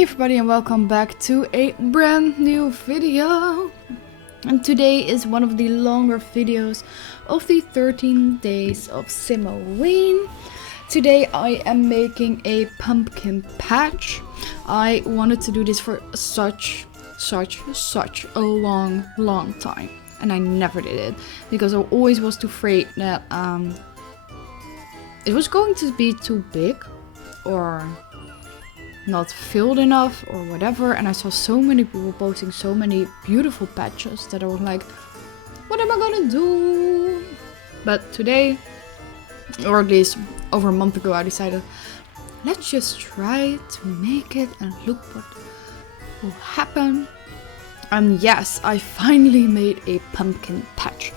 Hey everybody and welcome back to a brand new video. And today is one of the longer videos of the 13 days of Halloween. Today I am making a pumpkin patch. I wanted to do this for such a long time, and I never did it because I always was too afraid that it was going to be too big or not filled enough or whatever, and I saw so many people posting so many beautiful patches that I was like, what am I gonna do? But today, or at least over a month ago, I decided, let's just try to make it and look what will happen. And yes, I finally made a pumpkin patch.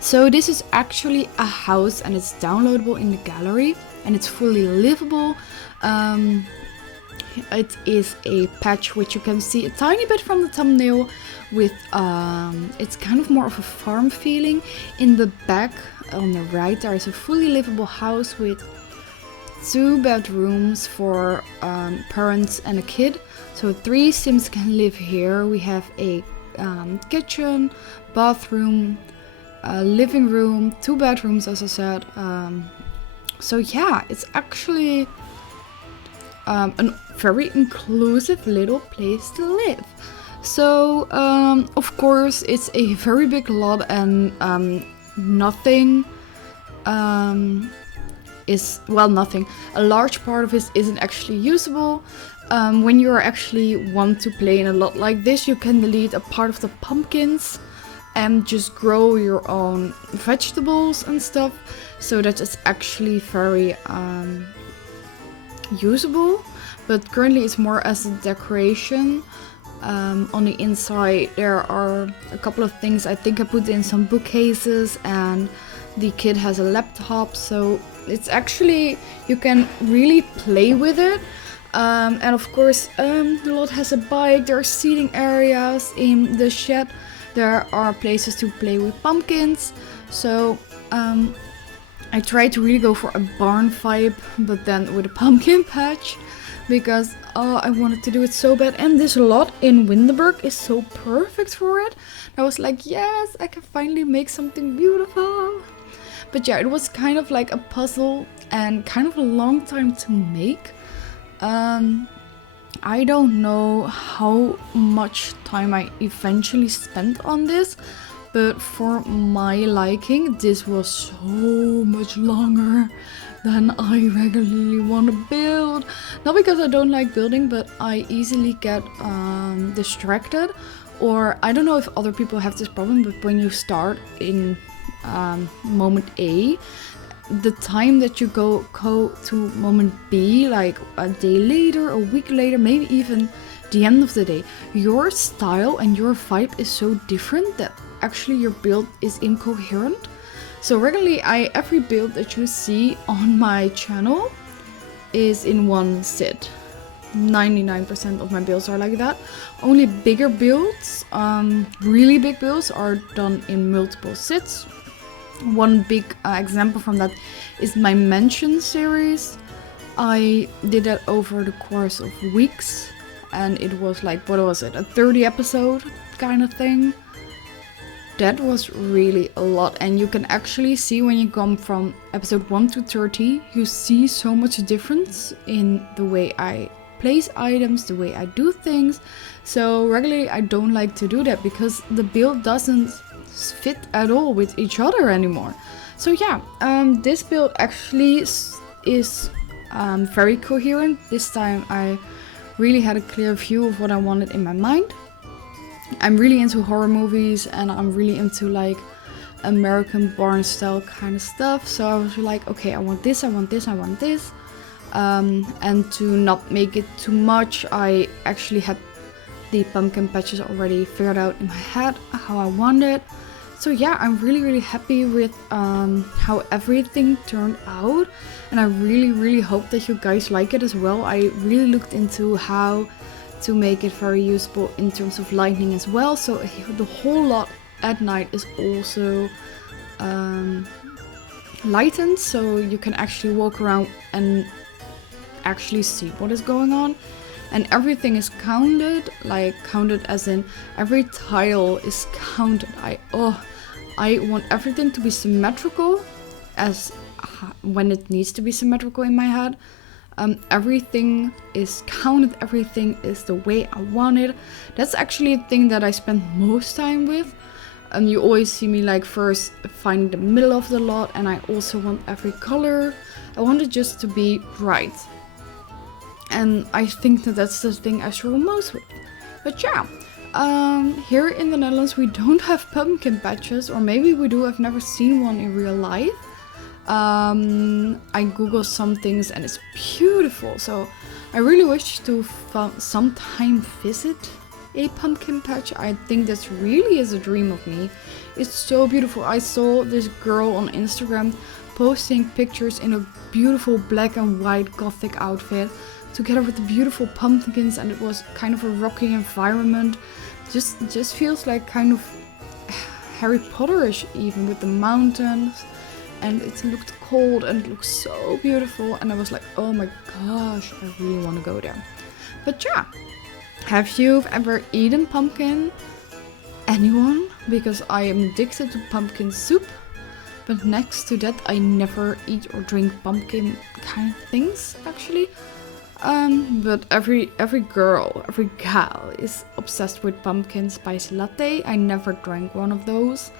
So this is actually a house and it's downloadable in the gallery and it's fully livable. It is a patch which you can see a tiny bit from the thumbnail with, it's kind of more of a farm feeling. In the back on the right there is a fully livable house with 2 bedrooms for parents and a kid. So 3 Sims can live here. We have a kitchen, bathroom, living room, 2 bedrooms as I said. So yeah, it's actually a very inclusive little place to live. So of course it's a very big lot and nothing is, well, nothing. A large part of it isn't actually usable. When you actually want to play in a lot like this, you can delete a part of the pumpkins and just grow your own vegetables and stuff. So that is actually very usable, but currently it's more as a decoration. On the inside there are a couple of things. I think I put in some bookcases and the kid has a laptop, so it's actually, you can really play with it. And of course the lot has a bike, there are seating areas in the shed, there are places to play with pumpkins. So I tried to really go for a barn vibe, but then with a pumpkin patch, because I wanted to do it so bad. And this lot in Windenburg is so perfect for it. I was like, yes, I can finally make something beautiful. But yeah, it was kind of like a puzzle and kind of a long time to make. I don't know how much time I eventually spent on this, but for my liking, this was so much longer than I regularly want to build. Not because I don't like building, but I easily get distracted. Or I don't know if other people have this problem, but when you start in moment A, the time that you go to moment B, like a day later, a week later, maybe even the end of the day, your style and your vibe is so different that actually your build is incoherent. So regularly every build that you see on my channel is in one sit. 99% of my builds are like that. Only bigger builds, really big builds, are done in multiple sits. One big example from that is my mansion series. I did that over the course of weeks and it was like, what was it, a 30 episode kind of thing. That was really a lot, and you can actually see when you come from episode 1 to 30, you see so much difference in the way I place items, the way I do things. So regularly I don't like to do that because the build doesn't fit at all with each other anymore. So yeah, this build actually is very coherent. This time I really had a clear view of what I wanted in my mind. I'm really into horror movies and I'm really into like American barn style kind of stuff. So I was like, okay, I want this, I want this, I want this. And to not make it too much, I actually had the pumpkin patches already figured out in my head how I wanted. So yeah, I'm really happy with how everything turned out, and I really hope that you guys like it as well. I really looked into how to make it very usable in terms of lighting as well. So the whole lot at night is also lightened, so you can actually walk around and actually see what is going on. and everything is counted, like counted as in every tile is counted. I want everything to be symmetrical, as when it needs to be symmetrical in my head. Everything is counted, everything is the way I want it. That's actually a thing that I spend most time with. You always see me like first finding the middle of the lot, and I also want every color. I want it just to be right. And I think that that's the thing I struggle most with. But yeah, here in the Netherlands we don't have pumpkin patches, or maybe we do, I've never seen one in real life. I googled some things and it's beautiful, so I really wish to sometime visit a pumpkin patch. I think this really is a dream of me. It's so beautiful. I saw this girl on Instagram posting pictures in a beautiful black and white gothic outfit together with the beautiful pumpkins, and it was kind of a rocky environment. Just feels like kind of Harry Potterish, even with the mountains, and it looked cold and it looked so beautiful, and I was like, oh my gosh, I really want to go there. But yeah, have you ever eaten pumpkin? Anyone? Because I am addicted to pumpkin soup, but next to that I never eat or drink pumpkin kind of things actually. But every girl, every gal is obsessed with pumpkin spice latte. I never drank one of those.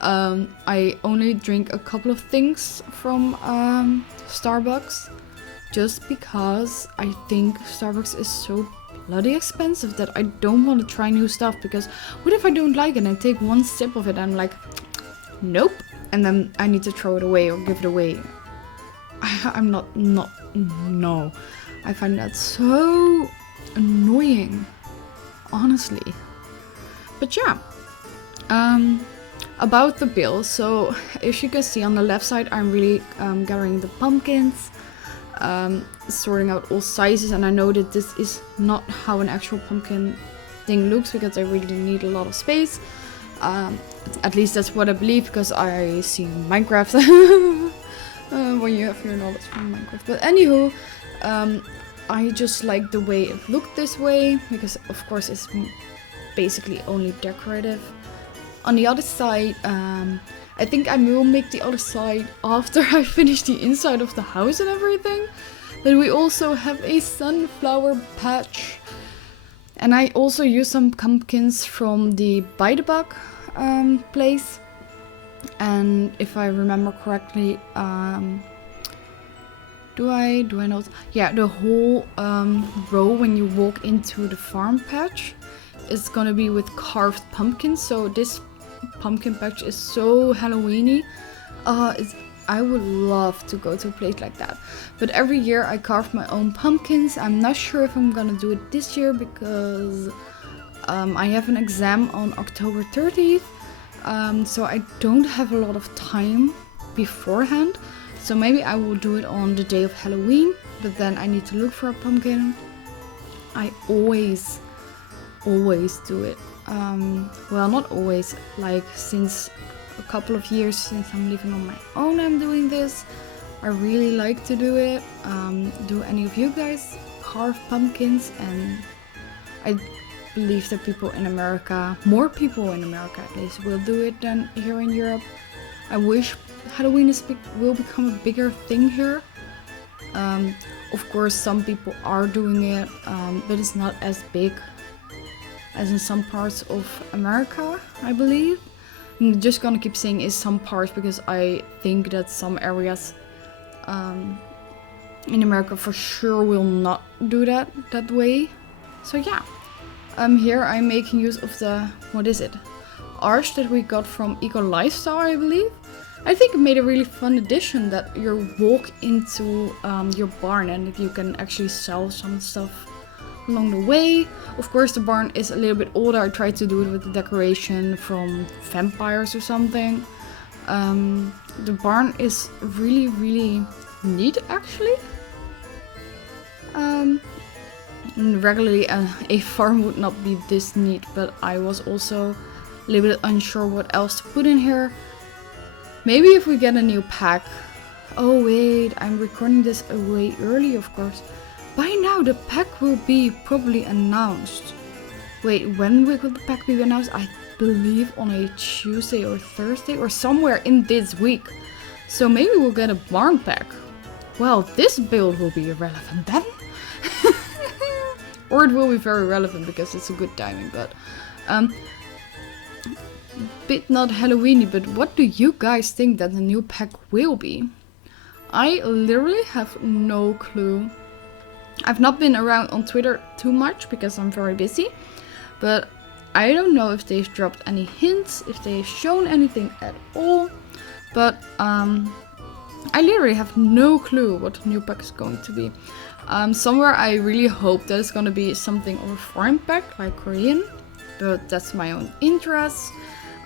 I only drink a couple of things from Starbucks, just because I think Starbucks is so bloody expensive that I don't want to try new stuff, because what if I don't like it and I take one sip of it and I'm like, nope, and then I need to throw it away or give it away. I'm not, no. I find that so annoying, honestly. But yeah, about the bill. So as you can see on the left side, I'm really gathering the pumpkins, sorting out all sizes, and I know that this is not how an actual pumpkin thing looks, because I really need a lot of space. At least that's what I believe, because I see Minecraft. When you have your knowledge from Minecraft. But anywho, I just like the way it looked this way, because of course it's basically only decorative. On the other side, I think I will make the other side after I finish the inside of the house and everything. But we also have a sunflower patch. And I also use some pumpkins from the By the Buck place. And if I remember correctly, do I not? Yeah, the whole row when you walk into the farm patch is gonna be with carved pumpkins. So this pumpkin patch is so Halloweeny. I would love to go to a place like that. But every year I carve my own pumpkins. I'm not sure if I'm gonna do it this year, because I have an exam on October 30th. So I don't have a lot of time beforehand. So maybe I will do it on the day of Halloween, but then I need to look for a pumpkin. I always do it. Well, not always, like since a couple of years since I'm living on my own, I'm doing this. I really like to do it. Do any of you guys carve pumpkins? And I believe that people in America, more people in America at least, will do it than here in Europe. I wish Halloween will become a bigger thing here. Of course, some people are doing it, but it's not as big as in some parts of America, I believe. I'm just gonna keep saying is some parts, because I think that some areas in America for sure will not do that way. So yeah. Here I'm making use of the, what is it? Arch that we got from Eco Lifestyle, I believe. I think it made a really fun addition that you walk into your barn and you can actually sell some stuff along the way. Of course, the barn is a little bit older. I tried to do it with the decoration from vampires or something. The barn is really, really neat, actually. Regularly a farm would not be this neat, but I was also a little bit unsure what else to put in here. Maybe if we get a new pack. Oh wait, I'm recording this way early, of course. by now the pack will be probably announced. Wait, when will the pack be announced? I believe on a Tuesday or Thursday or somewhere in this week. So maybe we'll get a barn pack. Well, this build will be irrelevant then. Or it will be very relevant because it's a good timing, but bit not Halloweeny, but what do you guys think that the new pack will be? I literally have no clue. I've not been around on Twitter too much because I'm very busy, but I don't know if they've dropped any hints, if they've shown anything at all, but I literally have no clue what the new pack is going to be. Somewhere I really hope that it's gonna be something of a foreign pack like Korean, but that's my own interest.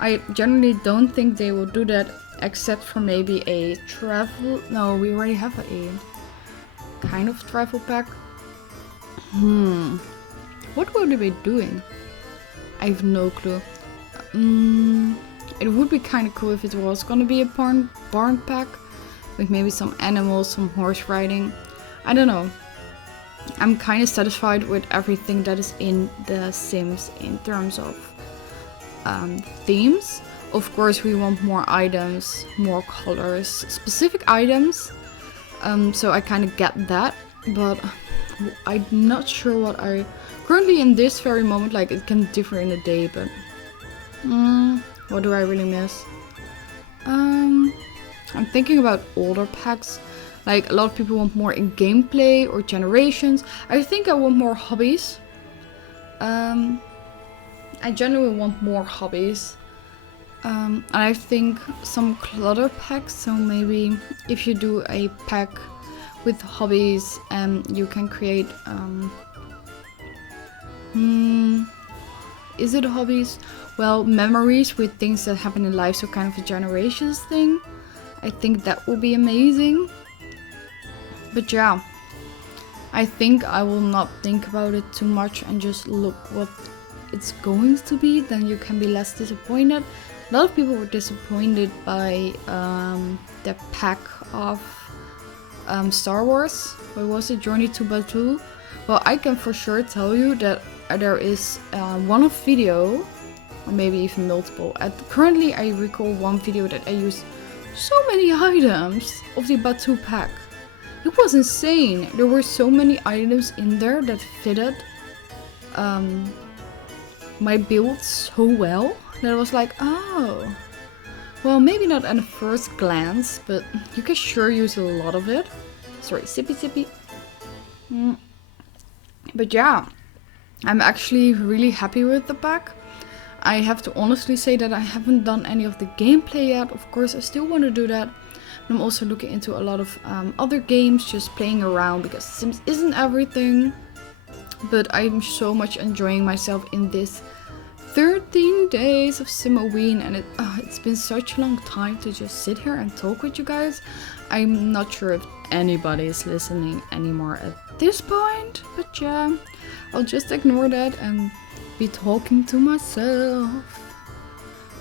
I generally don't think they will do that except for maybe a travel. No, we already have a kind of travel pack. What will they be doing? I have no clue. It would be kind of cool if it was gonna be a barn pack with maybe some animals, some horse riding. I don't know. I'm kind of satisfied with everything that is in The Sims in terms of themes. Of course, we want more items, more colors, specific items. So I kind of get that, but I'm not sure what I currently in this very moment. Like it can differ in a day, but what do I really miss? I'm thinking about older packs. Like a lot of people want more in gameplay or generations. I think I want more hobbies. I genuinely want more hobbies. And I think some clutter packs. So maybe if you do a pack with hobbies, you can create. Is it hobbies? Well, memories with things that happen in life. So kind of a generations thing. I think that will be amazing. But yeah, I think I will not think about it too much and just look what it's going to be. Then you can be less disappointed. A lot of people were disappointed by the pack of Star Wars. What was it? Journey to Batuu. Well, I can for sure tell you that there is one-off video, or maybe even multiple. Currently, I recall one video that I used so many items of the Batuu pack. It was insane. There were so many items in there that fitted my build so well that I was like, oh, well, maybe not at a first glance, but you can sure use a lot of it. Sorry, sippy sippy. But yeah, I'm actually really happy with the pack. I have to honestly say that I haven't done any of the gameplay yet. Of course, I still want to do that. I'm also looking into a lot of other games, just playing around because Sims isn't everything. But I'm so much enjoying myself in this 13 days of Halloween, and it's been such a long time to just sit here and talk with you guys. I'm not sure if anybody is listening anymore at this point, but yeah, I'll just ignore that and be talking to myself.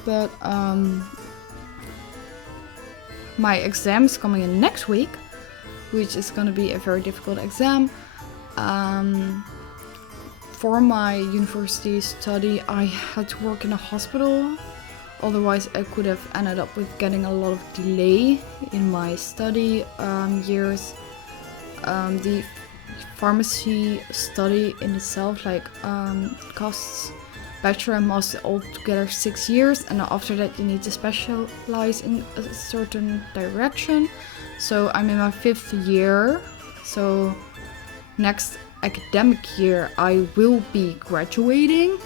But my exam is coming in next week, which is gonna be a very difficult exam. For my university study, I had to work in a hospital. Otherwise, I could have ended up with getting a lot of delay in my study years. The pharmacy study in itself costs bachelor and master altogether 6 years, and after that you need to specialize in a certain direction. So I'm in my 5th year, so next academic year I will be graduating,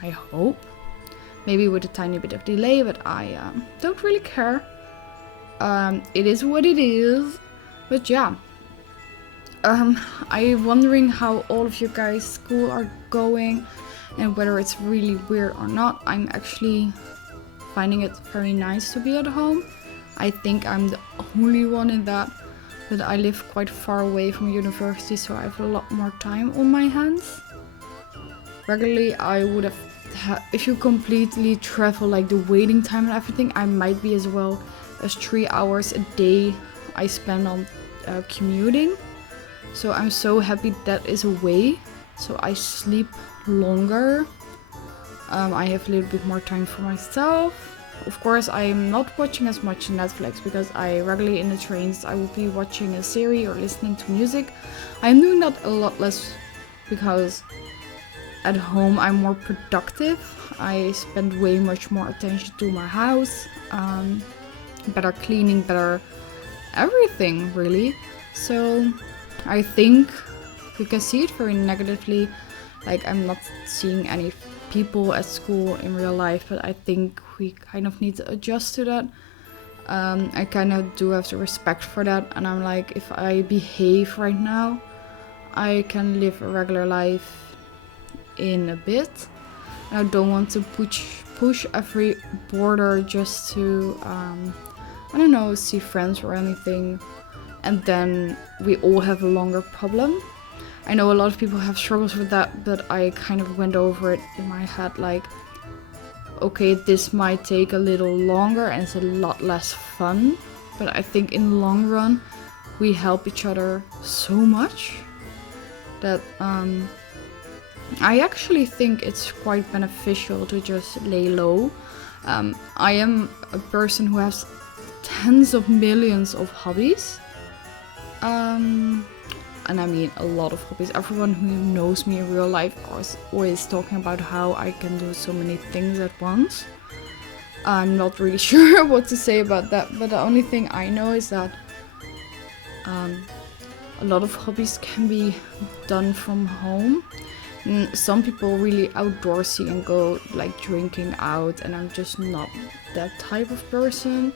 I hope. Maybe with a tiny bit of delay, but I don't really care. It is what it is. But yeah, I'm wondering how all of you guys' school are going and whether it's really weird or not. I'm actually finding it very nice to be at home. I think I'm the only one in that, but I live quite far away from university, so I have a lot more time on my hands. Regularly, I would have, if you completely travel, like the waiting time and everything, I might be as well as 3 hours a day I spend on commuting. So I'm so happy that is away. So I sleep longer. I have a little bit more time for myself. Of course, I'm not watching as much Netflix because I regularly in the trains I will be watching a series or listening to music. I'm doing that a lot less because at home I'm more productive. I spend way much more attention to my house, better cleaning, better everything really. So I think you can see it very negatively, like I'm not seeing any people at school in real life, but I think we kind of need to adjust to that. I kind of do have the respect for that, and I'm like, if I behave right now, I can live a regular life in a bit. And I don't want to push every border just to I don't know, see friends or anything, and then we all have a longer problem. I know a lot of people have struggles with that, but I kind of went over it in my head like, okay, this might take a little longer and it's a lot less fun, but I think in the long run we help each other so much that I actually think it's quite beneficial to just lay low. I am a person who has tens of millions of hobbies. And I mean a lot of hobbies. Everyone who knows me in real life is always talking about how I can do so many things at once. I'm not really sure what to say about that, but the only thing I know is that a lot of hobbies can be done from home. Some people really outdoorsy and go like drinking out, and I'm just not that type of person.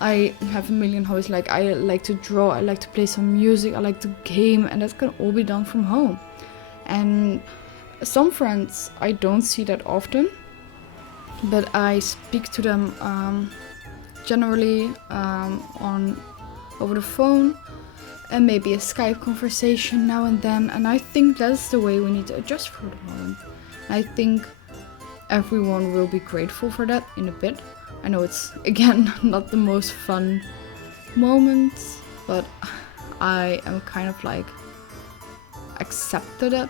I have a million hobbies, like I like to draw, I like to play some music, I like to game, and that can all be done from home. And some friends I don't see that often, but I speak to them generally on over the phone and maybe a Skype conversation now and then, and I think that's the way we need to adjust for the moment. I think everyone will be grateful for that in a bit. I know it's, again, not the most fun moments, but I am kind of like accepted it,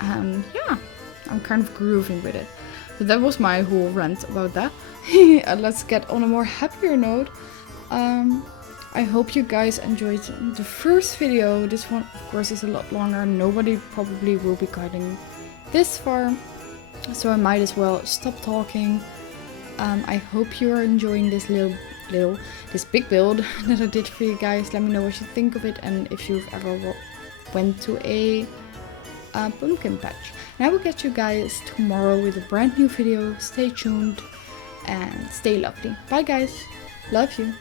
and yeah, I'm kind of grooving with it. But that was my whole rant about that. Let's get on a more happier note. I hope you guys enjoyed the first video. This one, of course, is a lot longer. Nobody probably will be cutting this far, so I might as well stop talking. I hope you are enjoying this this big build that I did for you guys. Let me know what you think of it, and if you've ever went to a pumpkin patch. And I will catch you guys tomorrow with a brand new video. Stay tuned and stay lovely. Bye guys. Love you.